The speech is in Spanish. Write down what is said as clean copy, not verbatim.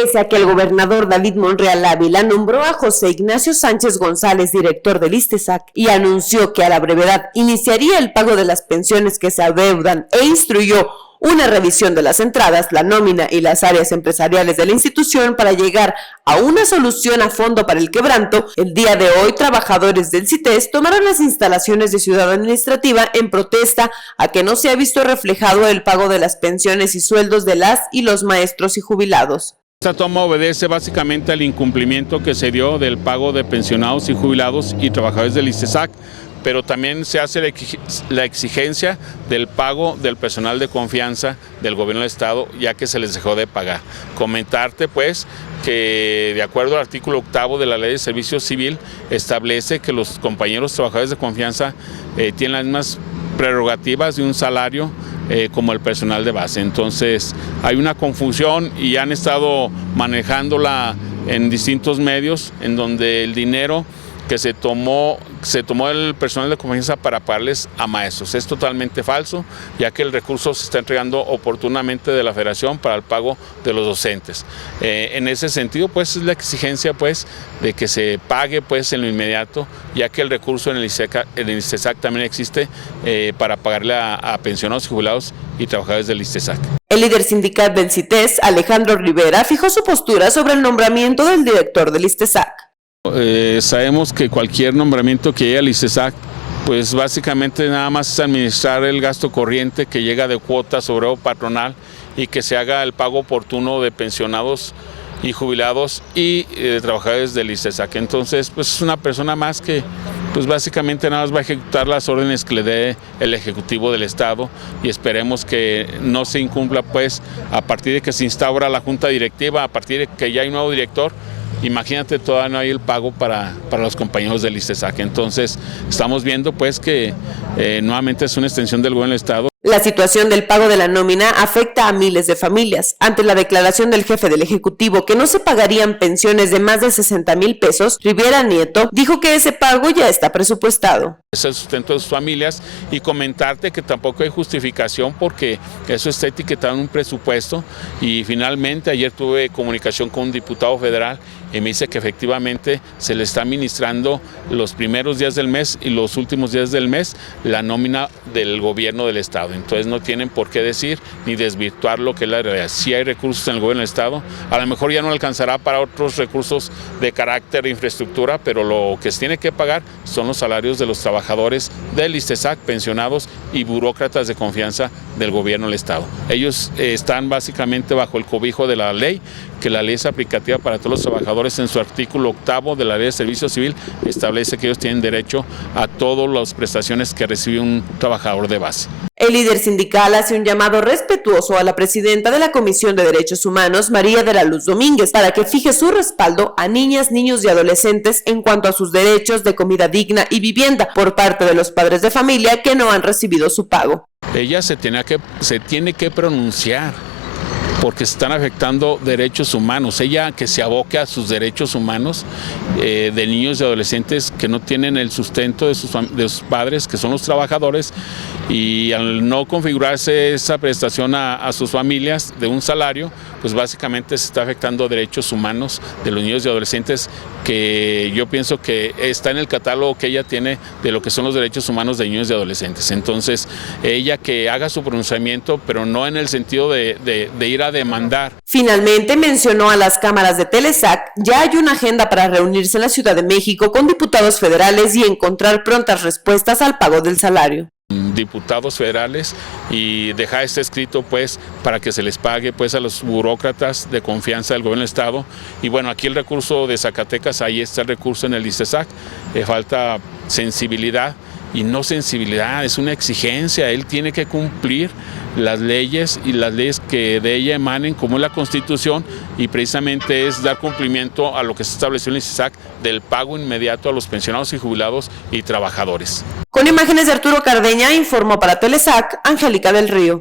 Pese a que el gobernador David Monreal Ávila nombró a José Ignacio Sánchez González director del ISTESAC y anunció que a la brevedad iniciaría el pago de las pensiones que se adeudan e instruyó una revisión de las entradas, la nómina y las áreas empresariales de la institución para llegar a una solución a fondo para el quebranto, el día de hoy trabajadores del CITES tomaron las instalaciones de Ciudad Administrativa en protesta a que no se ha visto reflejado el pago de las pensiones y sueldos de las y los maestros y jubilados. Esta toma obedece básicamente al incumplimiento que se dio del pago de pensionados y jubilados y trabajadores del ISTESAC, pero también se hace la exigencia del pago del personal de confianza del gobierno del estado, ya que se les dejó de pagar. Comentarte pues que de acuerdo al artículo 8º de la Ley de Servicio Civil establece que los compañeros trabajadores de confianza tienen las mismas prerrogativas de un salario como el personal de base. Entonces hay una confusión y han estado manejándola en distintos medios en donde el dinero que se tomó el personal de confianza para pagarles a maestros. Es totalmente falso, ya que el recurso se está entregando oportunamente de la Federación para el pago de los docentes. En ese sentido, pues es la exigencia pues de que se pague pues en lo inmediato, ya que el recurso en el ISTESAC también existe para pagarle a pensionados y jubilados y trabajadores del ISTESAC. El líder sindical del CITES, Alejandro Rivera, fijó su postura sobre el nombramiento del director del ISTESAC. Sabemos que cualquier nombramiento que llegue al ISTESAC, pues básicamente nada más es administrar el gasto corriente que llega de cuotas obrero patronal y que se haga el pago oportuno de pensionados y jubilados y de trabajadores del ISTESAC. Entonces, pues es una persona más que pues básicamente nada más va a ejecutar las órdenes que le dé el Ejecutivo del Estado y esperemos que no se incumpla pues a partir de que se instaura la Junta Directiva, a partir de que ya hay un nuevo director. Imagínate, todavía no hay el pago para los compañeros del ISTESAC. Entonces, estamos viendo pues que nuevamente es una extensión del gobierno del Estado. La situación del pago de la nómina afecta a miles de familias. Ante la declaración del jefe del Ejecutivo que no se pagarían pensiones de más de 60,000 pesos, Rivera Nieto dijo que ese pago ya está presupuestado. Es el sustento de sus familias y comentarte que tampoco hay justificación porque eso está etiquetado en un presupuesto y finalmente ayer tuve comunicación con un diputado federal y me dice que efectivamente se le está administrando los primeros días del mes y los últimos días del mes la nómina del gobierno del Estado. Entonces no tienen por qué decir ni desvirtuar lo que es la realidad. Si hay recursos en el gobierno del Estado, a lo mejor ya no alcanzará para otros recursos de carácter de infraestructura, pero lo que se tiene que pagar son los salarios de los trabajadores del ISTESAC, pensionados y burócratas de confianza del gobierno del Estado. Ellos están básicamente bajo el cobijo de la ley, que la ley es aplicativa para todos los trabajadores. En su artículo 8º de la Ley de Servicio Civil establece que ellos tienen derecho a todas las prestaciones que recibe un trabajador de base. El líder sindical hace un llamado respetuoso a la presidenta de la Comisión de Derechos Humanos, María de la Luz Domínguez, para que fije su respaldo a niñas, niños y adolescentes en cuanto a sus derechos de comida digna y vivienda por parte de los padres de familia que no han recibido su pago. Ella se tiene que pronunciar, porque se están afectando derechos humanos. Ella que se aboque a sus derechos humanos de niños y adolescentes que no tienen el sustento de sus padres, que son los trabajadores, y al no configurarse esa prestación a sus familias de un salario, pues básicamente se está afectando derechos humanos de los niños y adolescentes, que yo pienso que está en el catálogo que ella tiene de lo que son los derechos humanos de niños y adolescentes. Entonces, ella que haga su pronunciamiento, pero no en el sentido de ir a demandar. Finalmente mencionó a las cámaras de Telesac. Ya hay una agenda para reunirse en la Ciudad de México con diputados federales y encontrar prontas respuestas al pago del salario. Diputados federales y dejar este escrito pues para que se les pague pues a los burócratas de confianza del gobierno del Estado. Y bueno, aquí el recurso de Zacatecas, ahí está el recurso en el ISTESAC, falta sensibilidad y no sensibilidad, es una exigencia. Él tiene que cumplir las leyes y las leyes que de ella emanen, como es la Constitución, y precisamente es dar cumplimiento a lo que se estableció en el ISTESAC del pago inmediato a los pensionados y jubilados y trabajadores. Con imágenes de Arturo Cardeña, informó para Telesac, Angélica del Río.